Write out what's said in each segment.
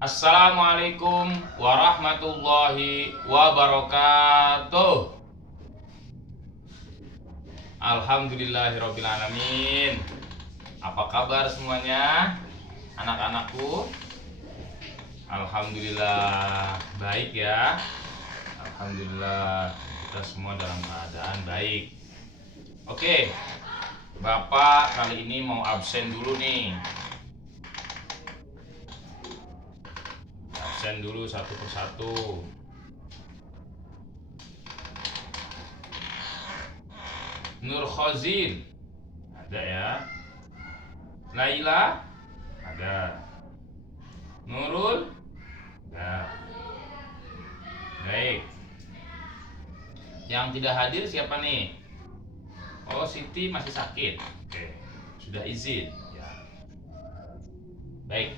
Assalamualaikum warahmatullahi wabarakatuh. Alhamdulillahirobbilalamin. Apa kabar semuanya, anak-anakku? Alhamdulillah baik ya. Alhamdulillah kita semua dalam keadaan baik. Oke, Bapak kali ini mau absen dulu nih. Absen dulu satu persatu. Nur Khozin ada ya. Laila ada. Nurul ada. Baik. Yang tidak hadir siapa nih? Oh, Siti masih sakit. Oke, sudah izin ya. Baik.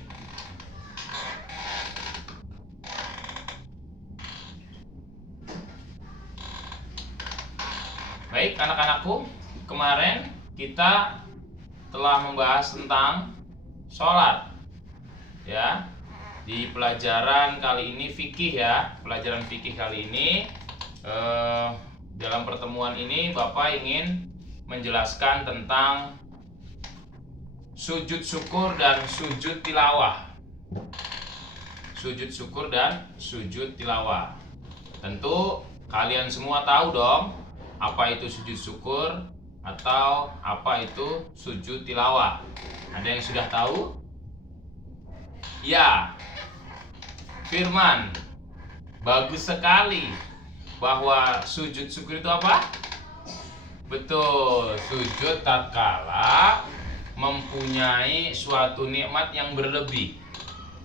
Baik anak-anakku, kemarin kita telah membahas tentang sholat ya. Di pelajaran kali ini fikih ya. Pelajaran fikih kali ini dalam pertemuan ini Bapak ingin menjelaskan tentang sujud syukur dan sujud tilawah. Sujud syukur dan sujud tilawah. Tentu kalian semua tahu dong apa itu sujud syukur atau apa itu sujud tilawah. Ada yang sudah tahu? Ya, Firman, bagus sekali. Bahwa sujud syukur itu apa? Betul, sujud tatkala mempunyai suatu nikmat yang berlebih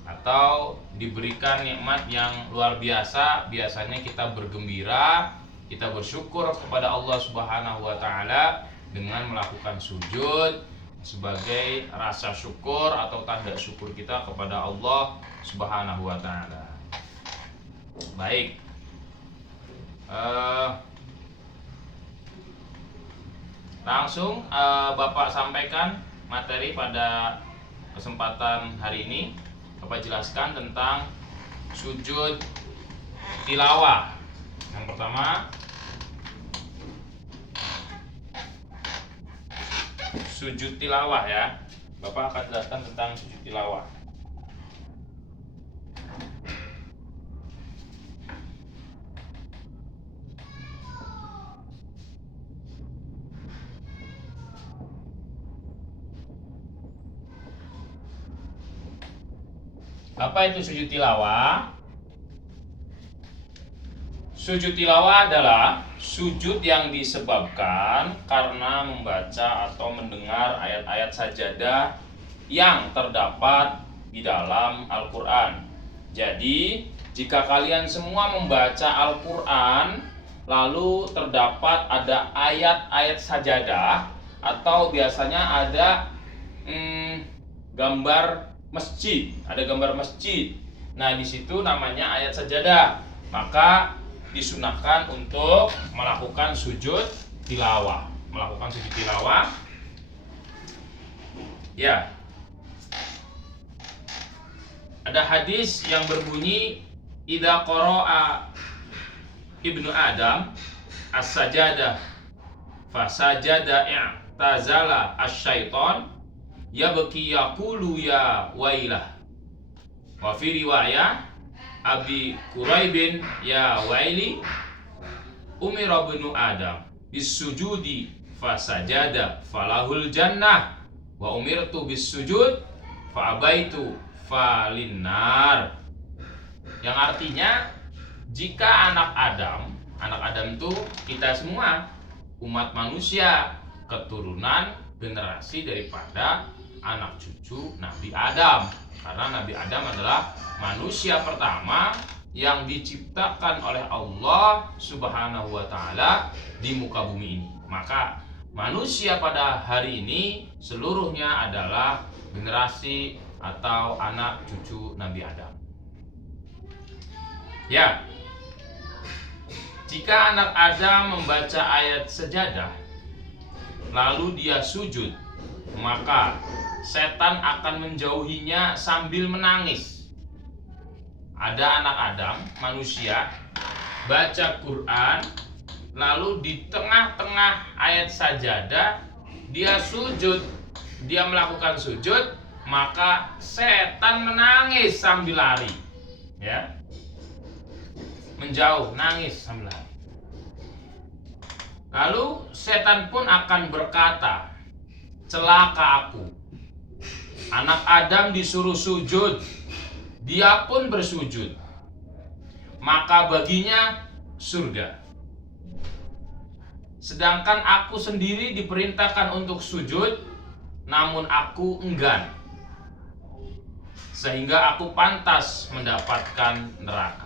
atau diberikan nikmat yang luar biasa. Biasanya kita bergembira, kita bersyukur kepada Allah Subhanahu wa taala dengan melakukan sujud sebagai rasa syukur atau tanda syukur kita kepada Allah Subhanahu wa taala. Baik. Langsung Bapak sampaikan materi pada kesempatan hari ini. Bapak jelaskan tentang sujud tilawah. Yang pertama, sujud tilawah ya. Bapak akan jelaskan tentang sujud tilawah. Apa itu sujud tilawah? Sujud tilawah adalah sujud yang disebabkan karena membaca atau mendengar ayat-ayat sajadah yang terdapat di dalam Al-Quran. Jadi, jika kalian semua membaca Al-Quran, lalu terdapat ada ayat-ayat sajadah atau biasanya ada gambar masjid, ada gambar masjid. Nah, di situ namanya ayat sajadah. Maka disunahkan untuk melakukan sujud tilawah. Melakukan sujud tilawah. Ya. Ada hadis yang berbunyi idza qara'a ibnu Adam as-sajadah fasajada i'tazala asy-syaiton yabki yaqulu ya wailah. Wa fi riwayah Abi Quraibin ya waili umira ibnu Adam bisujudi fasajada falahul jannah wa umirtu bisujud fa abaitu falinnar. Yang artinya jika anak Adam itu kita semua umat manusia, keturunan generasi daripada anak cucu Nabi Adam. Karena Nabi Adam adalah manusia pertama yang diciptakan oleh Allah Subhanahu wa taala di muka bumi ini. Maka manusia pada hari ini seluruhnya adalah generasi atau anak cucu Nabi Adam. Ya. Jika anak Adam membaca ayat sajadah lalu dia sujud, maka setan akan menjauhinya sambil menangis. ada anak Adam, manusia, baca Quran, lalu di tengah-tengah ayat sajadah dia sujud, dia melakukan sujud, maka setan menangis sambil lari, ya, menjauh, nangis sambil lari. Lalu setan pun akan berkata, celaka aku. Anak Adam disuruh sujud, dia pun bersujud, maka baginya surga. Sedangkan aku sendiri diperintahkan untuk sujud, namun aku enggan, sehingga aku pantas mendapatkan neraka.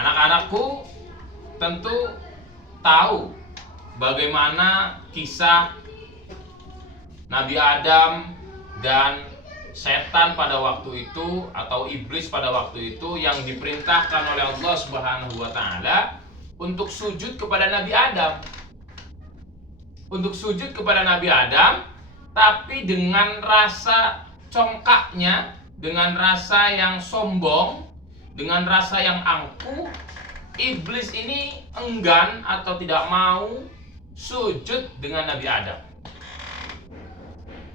Anak-anakku tentu tahu bagaimana kisah Nabi Adam dan setan pada waktu itu, atau iblis pada waktu itu, yang diperintahkan oleh Allah Subhanahu wa taala untuk sujud kepada Nabi Adam. Untuk sujud kepada Nabi Adam, tapi dengan rasa congkaknya, dengan rasa yang sombong, dengan rasa yang angkuh, iblis ini enggan atau tidak mau sujud dengan Nabi Adam.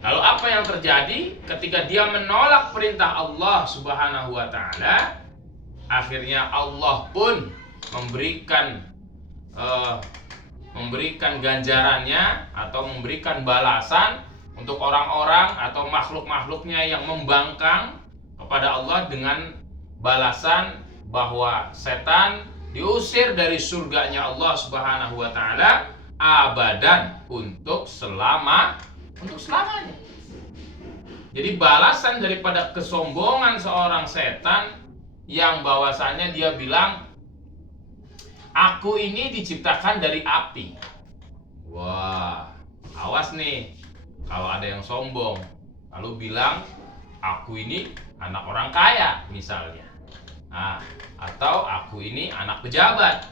Lalu apa yang terjadi ketika dia menolak perintah Allah Subhanahu wa taala? Akhirnya Allah pun memberikan ganjarannya atau memberikan balasan untuk orang-orang atau makhluk-makhluknya yang membangkang kepada Allah dengan balasan bahwa setan diusir dari surganya Allah Subhanahu wa taala abadan, untuk selamanya. Jadi balasan daripada kesombongan seorang setan yang bahwasanya dia bilang, aku ini diciptakan dari api. Wah, awas nih kalau ada yang sombong lalu bilang aku ini anak orang kaya misalnya, atau aku ini anak pejabat.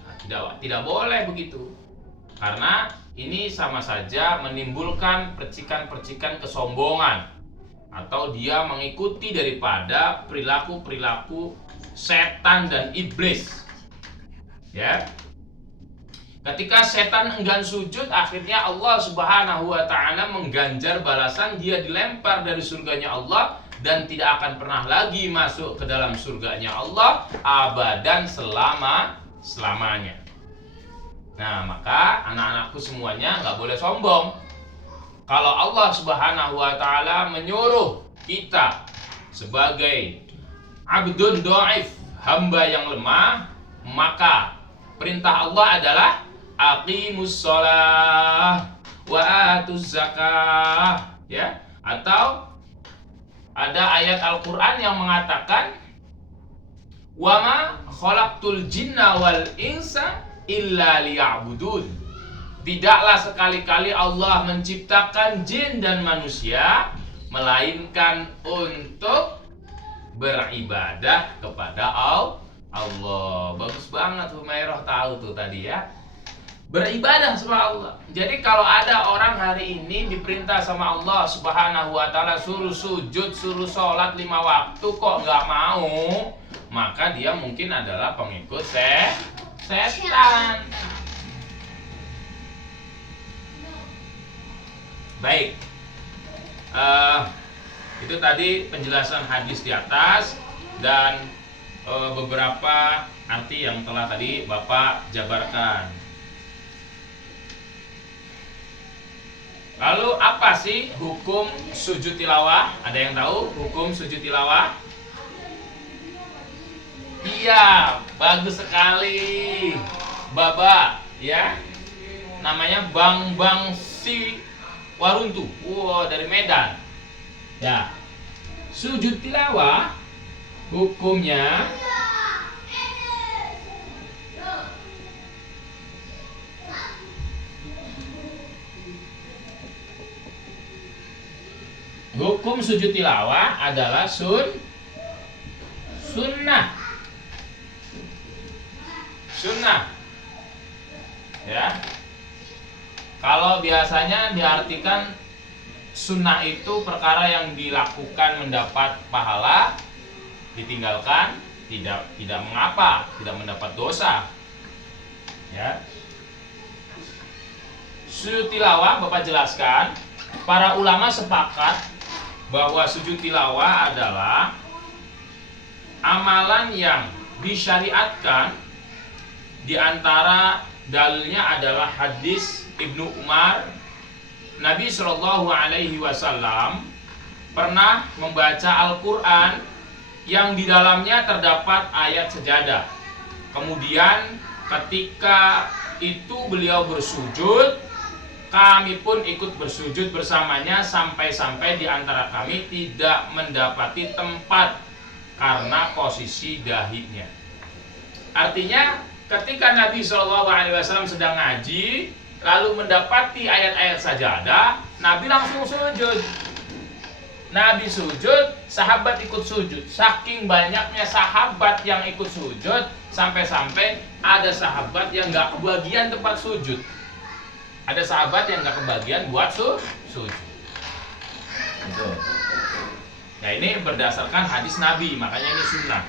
Tidak boleh begitu, karena ini sama saja menimbulkan percikan-percikan kesombongan, atau dia mengikuti daripada perilaku-perilaku setan dan iblis. Ya. Ketika setan enggan sujud, akhirnya Allah Subhanahu wa taala mengganjar balasan, dia dilempar dari surganya Allah dan tidak akan pernah lagi masuk ke dalam surganya Allah abadan, selamanya. Nah, maka anak-anakku semuanya nggak boleh sombong. Kalau Allah Subhanahu wa taala menyuruh kita sebagai abdun dhaif, hamba yang lemah, maka perintah Allah adalah aqimus shalah wa atuz zakah, ya. Atau ada ayat Al-Qur'an yang mengatakan wa ma khalaqtul jinna wal insa illa liya'budun. Tidaklah sekali-kali Allah menciptakan jin dan manusia melainkan untuk beribadah kepada Allah. Bagus banget Humairah tahu tuh tadi ya. Beribadah sama Allah. Jadi kalau ada orang hari ini diperintah sama Allah Subhanahu wa taala suruh sujud, suruh sholat 5 waktu kok nggak mau, maka dia mungkin adalah pengikut setan. Baik, itu tadi penjelasan hadis di atas dan beberapa arti yang telah tadi Bapak jabarkan. Lalu apa sih hukum sujud tilawah? Ada yang tahu hukum sujud tilawah? Iya, bagus sekali, Baba, ya. Namanya Bang Si Waruntu. Wow, dari Medan. Ya. Sujud tilawah hukumnya sujud tilawah adalah sunnah, ya. Kalau biasanya diartikan sunnah itu perkara yang dilakukan mendapat pahala, ditinggalkan tidak mengapa, tidak mendapat dosa. Ya. Sujud tilawah Bapak jelaskan, para ulama sepakat bahwa sujud tilawah adalah amalan yang disyariatkan. Di antara dalilnya adalah hadis Ibnu Umar, Nabi Shallallahu Alaihi Wasallam pernah membaca Al-Quran yang di dalamnya terdapat ayat sejadah. Kemudian ketika itu beliau bersujud, kami pun ikut bersujud bersamanya sampai-sampai di antara kami tidak mendapati tempat karena posisi dahinya. Artinya ketika Nabi SAW sedang ngaji lalu mendapati ayat-ayat sajadah, Nabi langsung sujud. Nabi sujud, sahabat ikut sujud. Saking banyaknya sahabat yang ikut sujud, sampai-sampai ada sahabat yang gak kebagian tempat sujud. Ada sahabat yang gak kebagian buat sujud. Nah, ini berdasarkan hadis Nabi, makanya ini sunnah.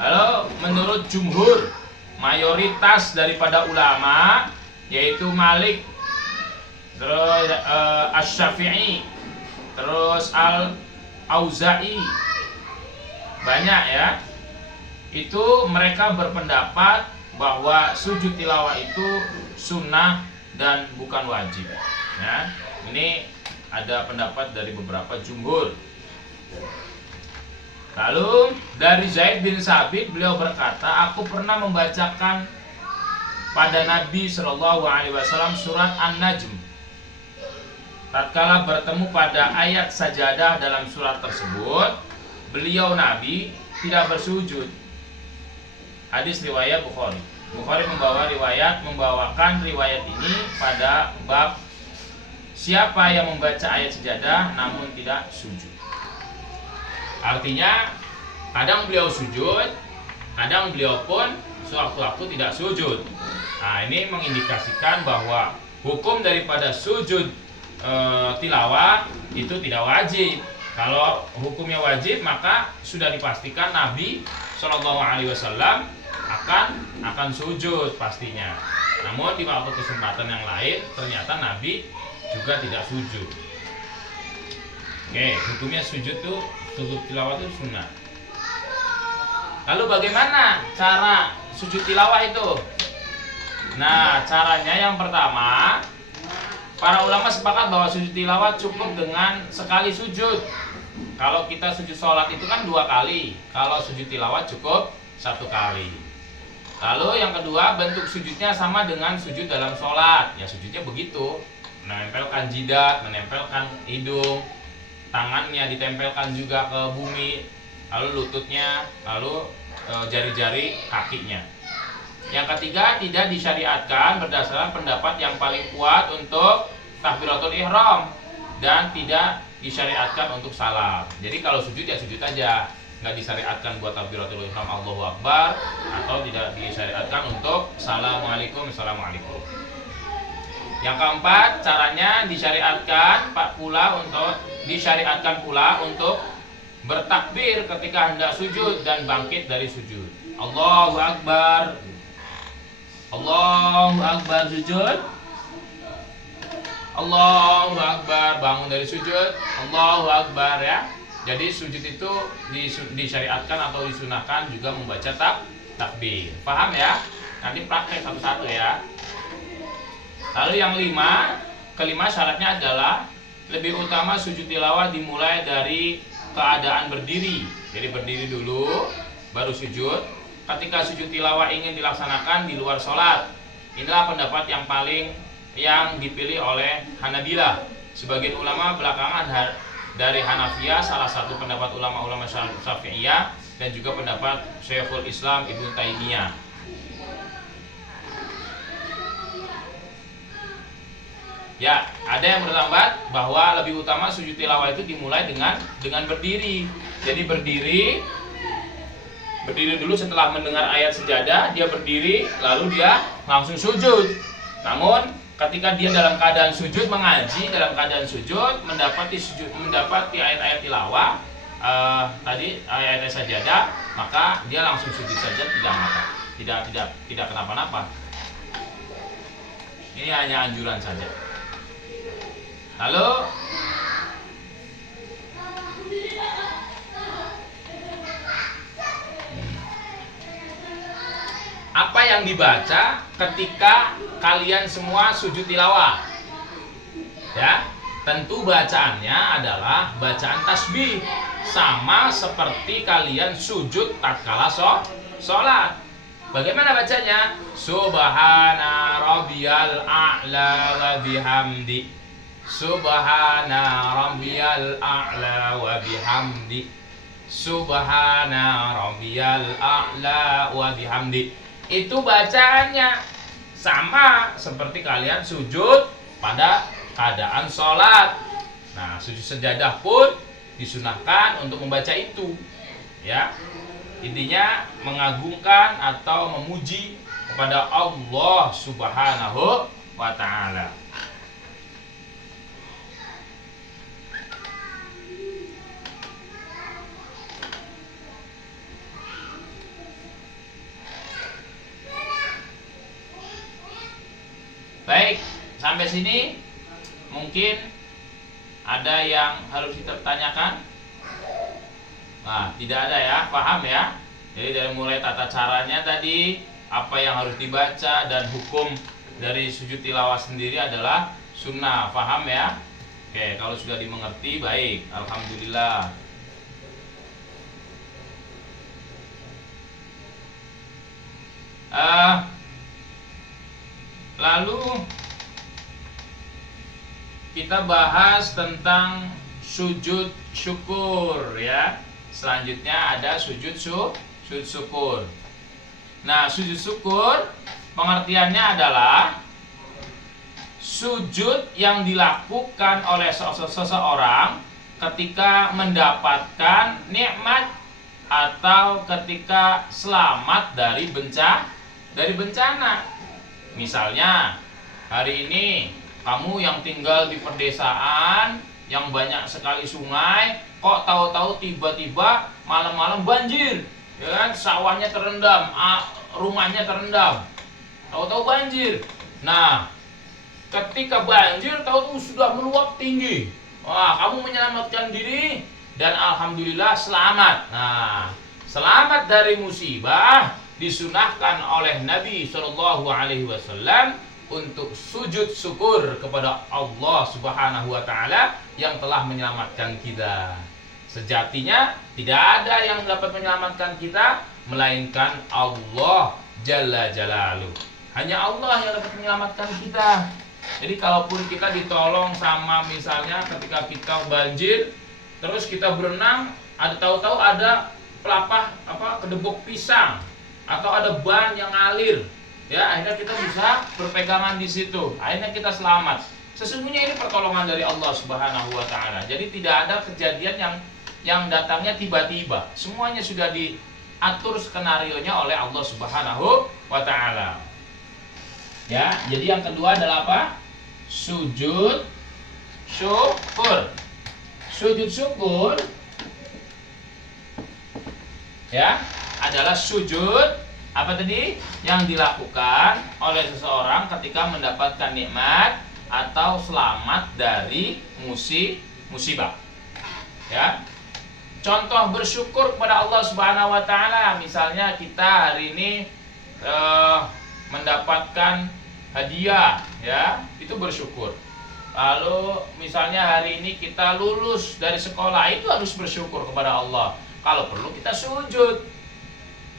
Lalu menurut jumhur, mayoritas daripada ulama, yaitu Malik, terus Asy-Syafi'i, terus Al-Auza'i, banyak ya, itu mereka berpendapat bahwa sujud tilawah itu sunnah dan bukan wajib. Ya, ini ada pendapat dari beberapa jumhur. Lalu dari Zaid bin Sabit, beliau berkata, aku pernah membacakan pada Nabi Shallallahu Alaihi Wasallam surat An-Najm. Tatkala bertemu pada ayat sajadah dalam surat tersebut, beliau Nabi tidak bersujud. Hadis riwayat Bukhari. Bukhari membawakan riwayat ini pada bab siapa yang membaca ayat sajadah namun tidak sujud. Artinya kadang beliau sujud, kadang beliau pun sewaktu-waktu tidak sujud. Nah, ini mengindikasikan bahwa hukum daripada sujud tilawah itu tidak wajib. Kalau hukumnya wajib, maka sudah dipastikan Nabi SAW akan sujud pastinya. Namun di waktu kesempatan yang lain ternyata Nabi juga tidak sujud. Oke, hukumnya sujud tilawah itu sunnah. Lalu bagaimana cara sujud tilawah itu? Nah, caranya yang pertama, para ulama sepakat bahwa sujud tilawah cukup dengan sekali sujud. Kalau kita sujud sholat itu kan 2 kali, kalau sujud tilawah cukup 1 kali. Lalu yang kedua, bentuk sujudnya sama dengan sujud dalam sholat. Ya sujudnya begitu, menempelkan jidat, menempelkan hidung, tangannya ditempelkan juga ke bumi, lalu lututnya, lalu jari-jari kakinya. Yang ketiga, tidak disyariatkan berdasarkan pendapat yang paling kuat untuk takbiratul ihram dan tidak disyariatkan untuk salam. Jadi kalau sujud ya sujud aja, nggak disyariatkan buat takbiratul ihram Allahu Akbar, atau tidak disyariatkan untuk assalamualaikum. Yang keempat, caranya disyariatkan pula untuk bertakbir ketika hendak sujud dan bangkit dari sujud. Allahu Akbar. Allahu Akbar sujud. Allahu Akbar bangun dari sujud. Allahu Akbar ya. Jadi sujud itu disyariatkan atau disunahkan juga membaca takbir. Paham ya? Nanti praktek satu-satu ya. Lalu yang kelima syaratnya adalah lebih utama sujud tilawah dimulai dari keadaan berdiri. Jadi berdiri dulu, baru sujud. Ketika sujud tilawah ingin dilaksanakan di luar sholat, inilah pendapat yang dipilih oleh Hanabilah. Sebagian ulama belakangan dari Hanafiyah, salah satu pendapat ulama-ulama Syafi'iyah, dan juga pendapat Syekhul Islam Ibnu Taimiyah. Ya, ada yang berpendapat bahwa lebih utama sujud tilawah itu dimulai dengan berdiri. Jadi berdiri dulu setelah mendengar ayat sejadah, dia berdiri lalu dia langsung sujud. Namun ketika dia dalam keadaan sujud mengaji, dalam keadaan sujud mendapati ayat-ayat tilawah, tadi ayat sajadah, maka dia langsung sujud saja, tidak kenapa-napa. Ini hanya anjuran saja. Lalu apa yang dibaca ketika kalian semua sujud tilawah? Ya, tentu bacaannya adalah bacaan tasbih, sama seperti kalian sujud tatkala sholat. Bagaimana bacanya? Subhana rabbiyal a'la wa bihamdi. Subhana rabbiyal a'la wa bihamdi. Subhana rabbiyal a'la wa bihamdi. Itu bacaannya sama seperti kalian sujud pada keadaan sholat. Nah, sujud sejadah pun disunahkan untuk membaca itu, ya. Intinya mengagungkan atau memuji kepada Allah Subhanahu wa ta'ala. Baik, sampai sini mungkin ada yang harus kita tanyakan? Nah, tidak ada ya, paham ya? Jadi dari mulai tata caranya tadi, apa yang harus dibaca, dan hukum dari sujud tilawah sendiri adalah sunnah, paham ya? Oke, kalau sudah dimengerti, baik, alhamdulillah. Lalu kita bahas tentang sujud syukur ya. Selanjutnya ada sujud syukur. Nah, sujud syukur pengertiannya adalah sujud yang dilakukan oleh seseorang ketika mendapatkan nikmat atau ketika selamat dari bencana. Misalnya, hari ini kamu yang tinggal di pedesaan yang banyak sekali sungai, kok tahu-tahu tiba-tiba malam-malam banjir, ya kan? Sawahnya terendam, rumahnya terendam, tahu-tahu banjir. Nah, ketika banjir tahu-tahu sudah meluap tinggi, wah, kamu menyelamatkan diri dan alhamdulillah selamat. Nah, selamat dari musibah disunahkan oleh Nabi Shallallahu Alaihi Wasallam untuk sujud syukur kepada Allah Subhanahu Wa Taala yang telah menyelamatkan kita. Sejatinya tidak ada yang dapat menyelamatkan kita melainkan Allah Jalla Jalaluh. Hanya Allah yang dapat menyelamatkan kita. Jadi kalaupun kita ditolong sama, misalnya ketika kita banjir, terus kita berenang, tahu-tahu ada pelapah kedebok pisang, atau ada ban yang ngalir, ya, akhirnya kita bisa berpegangan di situ, akhirnya kita selamat. Sesungguhnya ini pertolongan dari Allah Subhanahu Wa Taala. Jadi tidak ada kejadian yang datangnya tiba-tiba. Semuanya sudah diatur skenarionya oleh Allah Subhanahu Wa Taala. Ya, jadi yang kedua adalah apa? Sujud syukur. Sujud syukur, ya, adalah sujud apa tadi yang dilakukan oleh seseorang ketika mendapatkan nikmat atau selamat dari musibah. Ya. Contoh bersyukur kepada Allah Subhanahu Wa Taala, misalnya kita hari ini mendapatkan hadiah, ya, itu bersyukur. Lalu misalnya hari ini kita lulus dari sekolah, itu harus bersyukur kepada Allah. Kalau perlu kita sujud,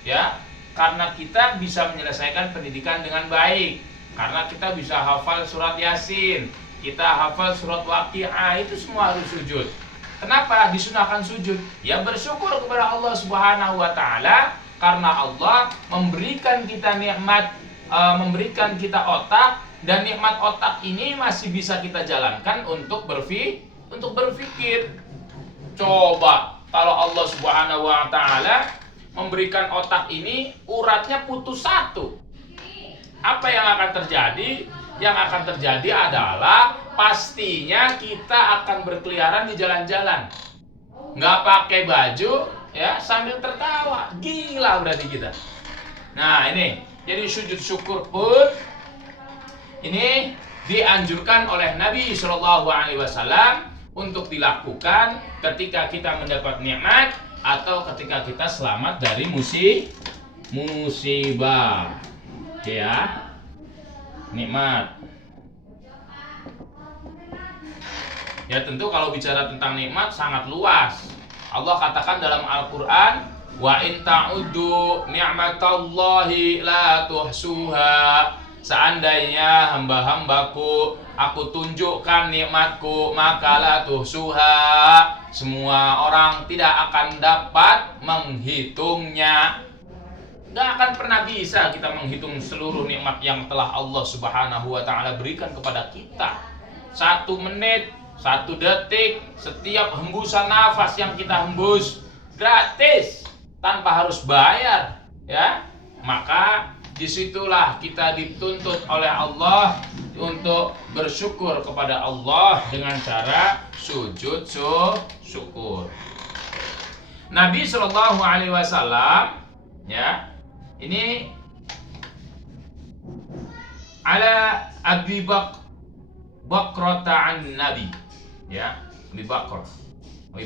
ya, karena kita bisa menyelesaikan pendidikan dengan baik, karena kita bisa hafal surat Yasin, kita hafal surat Waqiah, itu semua harus sujud. Kenapa disunahkan sujud? Ya, bersyukur kepada Allah Subhanahu Wa Taala karena Allah memberikan kita nikmat, memberikan kita otak, dan nikmat otak ini masih bisa kita jalankan untuk berpikir. Coba kalau Allah Subhanahu Wa Taala memberikan otak ini uratnya putus satu, apa yang akan terjadi? Yang akan terjadi adalah pastinya kita akan berkeliaran di jalan-jalan. nggak pakai baju, ya sambil tertawa, gila berarti kita. Nah ini, jadi sujud syukur pun ini dianjurkan oleh Nabi Shallallahu Alaihi Wasallam untuk dilakukan ketika kita mendapat nikmat atau ketika kita selamat dari musibah. Oke ya, nikmat. Ya tentu kalau bicara tentang nikmat sangat luas. Allah katakan dalam Al-Quran, wa in ta'uddu ni'matallahi la tuhsuha. Seandainya hamba-hambaku aku tunjukkan nikmatku, maka la tuhsuha, semua orang tidak akan dapat menghitungnya. Gak akan pernah bisa kita menghitung seluruh nikmat yang telah Allah Subhanahu wa ta'ala berikan kepada kita. 1 menit, 1 detik, setiap hembusan nafas yang kita hembus gratis tanpa harus bayar, ya. Maka disitulah kita dituntut oleh Allah untuk bersyukur kepada Allah dengan cara sujud syukur. Nabi Shallallahu Alaihi Wasallam, ya, ini ala Abi Bakrah an Nabi, ya, Abi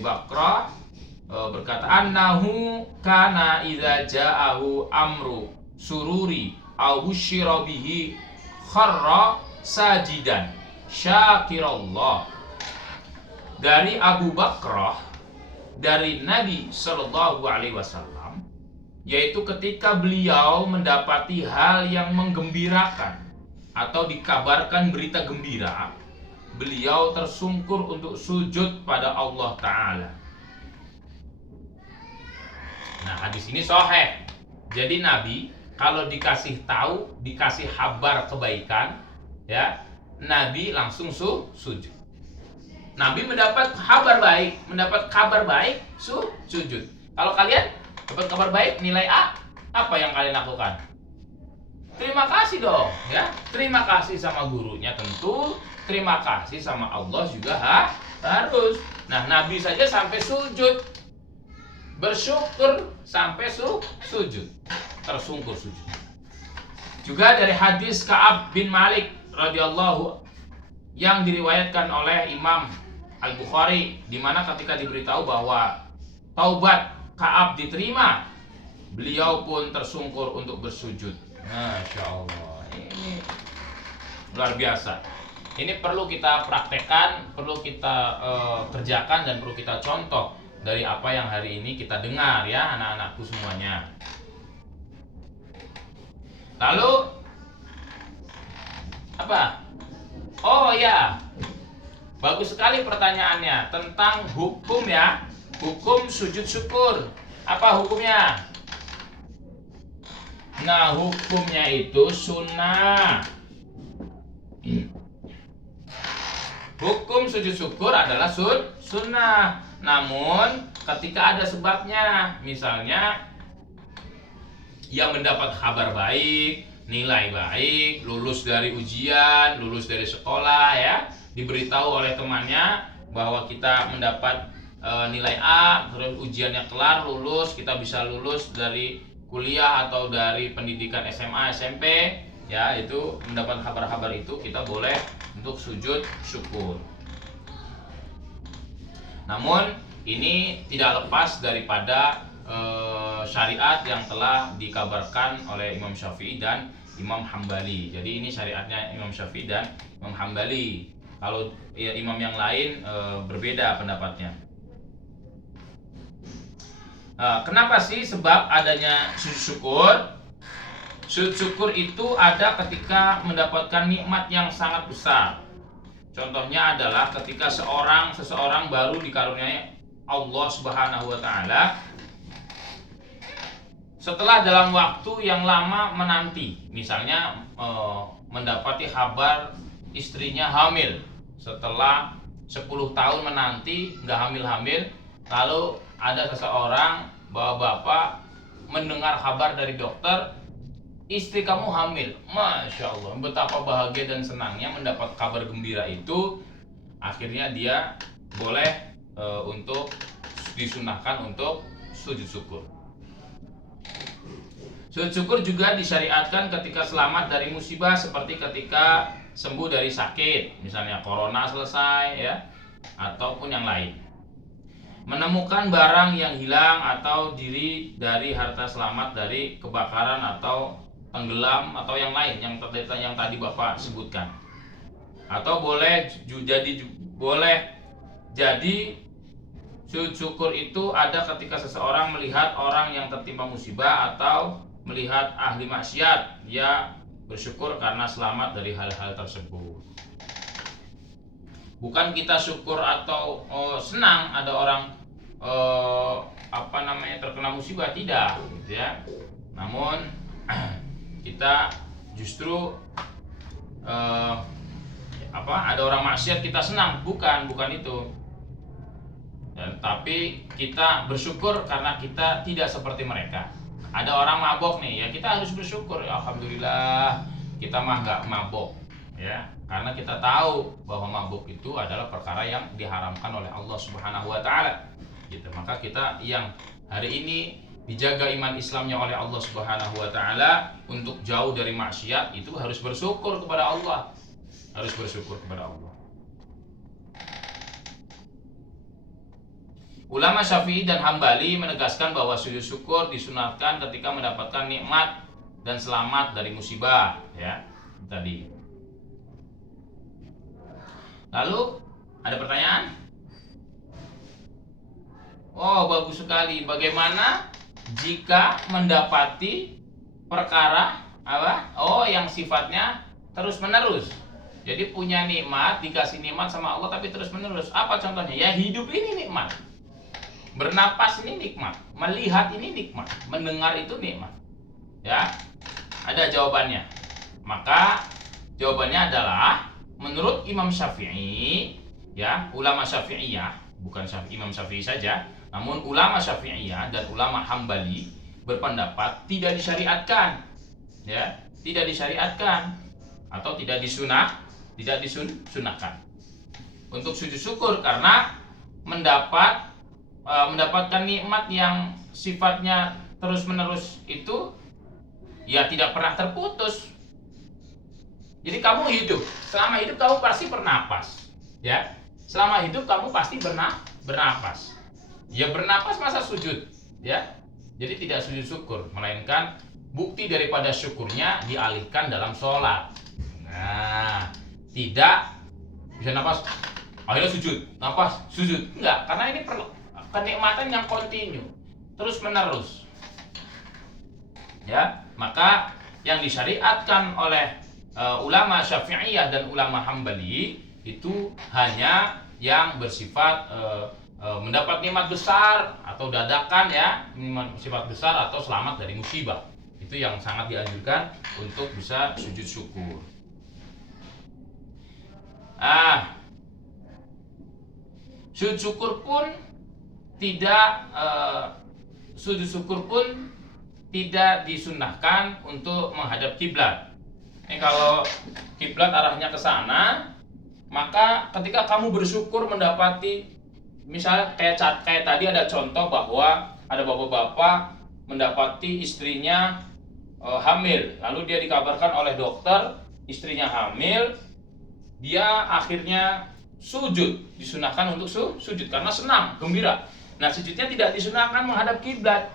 Bakrah berkata, annahu kana idza ja'ahu amru sururi aw busyira bihi kharra sajidan syakirallah. Dari Abu Bakrah, dari Nabi Shallallahu Alaihi Wasallam, yaitu ketika beliau mendapati hal yang menggembirakan atau dikabarkan berita gembira, beliau tersungkur untuk sujud pada Allah Ta'ala. Nah, hadis ini sahih. Jadi Nabi kalau dikasih tahu, dikasih kabar kebaikan, ya, Nabi langsung sujud. Nabi mendapat kabar baik, sujud. Kalau kalian dapat kabar baik nilai A, apa yang kalian lakukan? Terima kasih dong, ya. Terima kasih sama gurunya tentu, terima kasih sama Allah juga harus. Nah, Nabi saja sampai sujud, bersyukur sampai sujud, tersungkur sujud. Juga dari hadis Ka'ab bin Malik radhiyallahu yang diriwayatkan oleh Imam Al-Bukhari, di mana ketika diberitahu bahwa taubat Ka'ab diterima, beliau pun tersungkur untuk bersujud. Masya Allah, ini luar biasa. Ini perlu kita praktekkan, perlu kita kerjakan, dan perlu kita contoh dari apa yang hari ini kita dengar, ya anak-anakku semuanya. Lalu apa? Oh ya, bagus sekali pertanyaannya tentang hukum, ya. Hukum sujud syukur. Apa hukumnya? Nah, hukumnya itu sunnah. Hukum sujud syukur adalah sunnah. Namun ketika ada sebabnya, misalnya yang mendapat kabar baik, nilai baik, lulus dari ujian, lulus dari sekolah, ya, diberitahu oleh temannya bahwa kita mendapat nilai A, terus ujiannya kelar, lulus, kita bisa lulus dari kuliah atau dari pendidikan SMA, SMP, ya, itu mendapat kabar-kabar itu kita boleh untuk sujud syukur. Namun ini tidak lepas daripada syariat yang telah dikabarkan oleh Imam Syafi'i dan Imam Hambali. Jadi ini syariatnya Imam Syafi'i dan Imam Hambali. Kalau ya, imam yang lain berbeda pendapatnya. Kenapa sih sebab adanya sujud syukur? Sujud syukur itu ada ketika mendapatkan nikmat yang sangat besar. Contohnya adalah ketika seseorang baru dikaruniai Allah Subhanahu wa Ta'ala setelah dalam waktu yang lama menanti. Misalnya mendapati kabar istrinya hamil setelah 10 tahun menanti nggak hamil-hamil, lalu ada seseorang bapak mendengar kabar dari dokter, istri kamu hamil. Masya Allah, betapa bahagia dan senangnya mendapat kabar gembira itu. Akhirnya dia boleh untuk disunahkan untuk sujud syukur. Sujud syukur juga disyariatkan ketika selamat dari musibah, seperti ketika sembuh dari sakit, misalnya corona selesai ya, ataupun yang lain. Menemukan barang yang hilang atau diri dari harta selamat dari kebakaran atau tenggelam atau yang lain yang tadi Bapak sebutkan. Atau boleh jadi sujud syukur itu ada ketika seseorang melihat orang yang tertimpa musibah atau melihat ahli maksiat, dia bersyukur karena selamat dari hal-hal tersebut. Bukan kita syukur atau senang ada orang terkena musibah, tidak gitu ya. Namun kita justru ada orang maksiat kita senang, bukan itu. Tapi kita bersyukur karena kita tidak seperti mereka. Ada orang mabok nih ya, kita harus bersyukur, ya alhamdulillah kita mah nggak mabok ya, karena kita tahu bahwa mabuk itu adalah perkara yang diharamkan oleh Allah Subhanahu wa taala gitu. Maka kita yang hari ini dijaga iman Islamnya oleh Allah Subhanahu wa taala untuk jauh dari maksiat, itu harus bersyukur kepada Allah. Harus bersyukur kepada Allah. Ulama Syafi'i dan Hambali menegaskan bahwa sujud syukur disunahkan ketika mendapatkan nikmat dan selamat dari musibah ya tadi. Lalu ada pertanyaan? Oh, bagus sekali. Bagaimana jika mendapati perkara yang sifatnya terus-menerus? Jadi punya nikmat, dikasih nikmat sama Allah tapi terus-menerus. Apa contohnya? Ya hidup ini nikmat. Bernapas ini nikmat, melihat ini nikmat, mendengar itu nikmat. Ya, ada jawabannya. Maka jawabannya adalah menurut Imam Syafi'i, ya, ulama Syafi'iyah, bukan Imam Syafi'i saja, namun ulama Syafi'iyah dan ulama Hambali berpendapat tidak disyariatkan, ya, tidak disyariatkan atau tidak disunahkan untuk sujud syukur karena mendapatkan nikmat yang sifatnya terus-menerus itu ya tidak pernah terputus. Jadi kamu hidup, selama hidup kamu pasti bernapas, ya. Selama hidup kamu pasti bernapas. Ya bernapas masa sujud, ya. Jadi tidak sujud syukur, melainkan bukti daripada syukurnya dialihkan dalam sholat. Nah, tidak bisa napas, akhirnya sujud, napas, sujud, enggak, karena ini perlu kenikmatan yang kontinu, terus menerus. Ya, maka yang disyariatkan oleh ulama Syafi'iyah dan ulama Hambali itu hanya yang bersifat mendapat nikmat besar atau dadakan, ya, sifat besar atau selamat dari musibah. Itu yang sangat dianjurkan untuk bisa sujud syukur. Sujud syukur pun tidak disunahkan untuk menghadap kiblat. Ini kalau kiblat arahnya ke sana, maka ketika kamu bersyukur mendapati, misalnya kayak tadi ada contoh bahwa ada bapak-bapak mendapati istrinya hamil, lalu dia dikabarkan oleh dokter istrinya hamil, dia akhirnya sujud, disunahkan untuk sujud karena senang, gembira. Nah, sujudnya tidak disunahkan menghadap kiblat,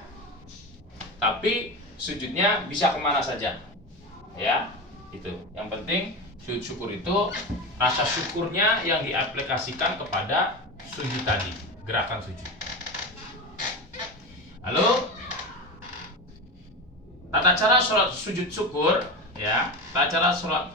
tapi sujudnya bisa kemana saja, ya. Itu yang penting. Sujud syukur itu rasa syukurnya yang diaplikasikan kepada sujud tadi, gerakan sujud. Lalu tata cara sholat sujud syukur, ya, tata cara sholat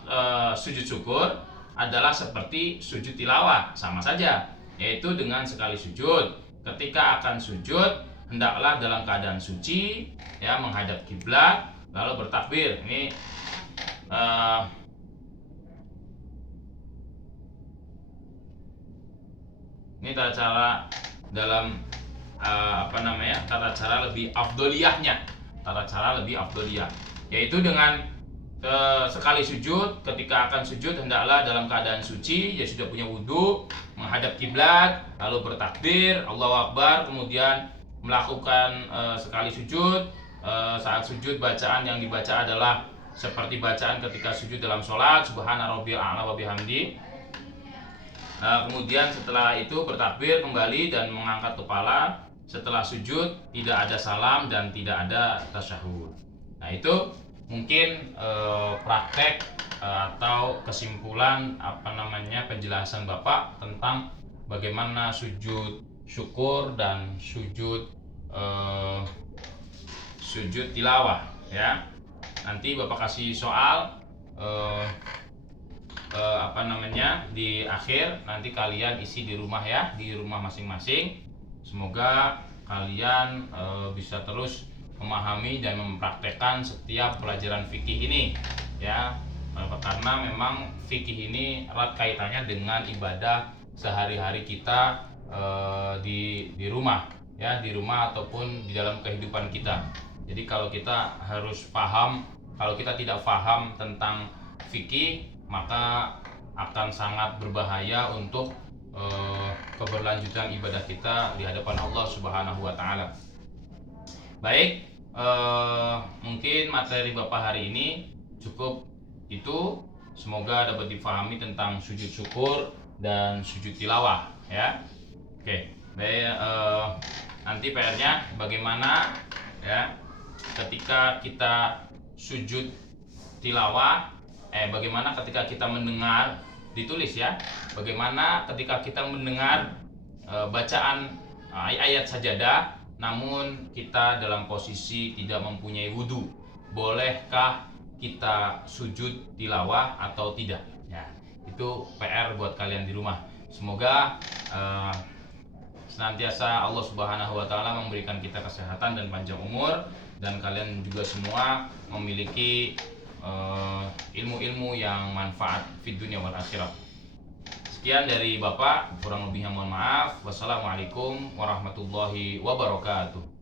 sujud syukur adalah seperti sujud tilawah, sama saja, yaitu dengan sekali sujud. Ketika akan sujud, hendaklah dalam keadaan suci, ya, menghadap kiblat, lalu bertakbir. Ini tata cara dalam tata cara lebih afdoliyahnya, yaitu dengan sekali sujud, ketika akan sujud hendaklah dalam keadaan suci, ya sudah punya wudhu, menghadap kiblat, lalu bertakbir, Allahu Akbar, kemudian melakukan sekali sujud. Saat sujud bacaan yang dibaca adalah seperti bacaan ketika sujud dalam sholat, subhana rabbiyal a'la wa bihamdi. Kemudian setelah itu bertakbir kembali dan mengangkat kepala. Setelah sujud tidak ada salam dan tidak ada tasyahud. Nah itu mungkin praktek atau kesimpulan penjelasan Bapak tentang bagaimana sujud syukur dan sujud tilawah ya. Nanti Bapak kasih soal di akhir, nanti kalian isi di rumah ya, di rumah masing-masing. Semoga kalian bisa terus memahami dan mempraktekkan setiap pelajaran fikih ini ya, karena memang fikih ini erat kaitannya dengan ibadah sehari-hari kita di rumah ya, di rumah ataupun di dalam kehidupan kita. Jadi kalau kita harus paham, kalau kita tidak paham tentang fikih, maka akan sangat berbahaya untuk keberlanjutan ibadah kita di hadapan Allah Subhanahu wa taala. Baik, mungkin materi Bapak hari ini cukup itu. Semoga dapat difahami tentang sujud syukur dan sujud tilawah ya. Oke, baik, nanti PR-nya bagaimana ya ketika kita sujud tilawah, bagaimana ketika kita mendengar, ditulis ya, bagaimana ketika kita mendengar bacaan ayat sajadah namun kita dalam posisi tidak mempunyai wudhu, bolehkah kita sujud tilawah atau tidak ya. Itu PR buat kalian di rumah. Semoga senantiasa Allah Subhanahu wa taala memberikan kita kesehatan dan panjang umur, dan kalian juga semua memiliki ilmu-ilmu yang manfaat fid dunya wal akhirah. Sekian dari Bapak, kurang lebihnya mohon maaf. Wassalamualaikum warahmatullahi wabarakatuh.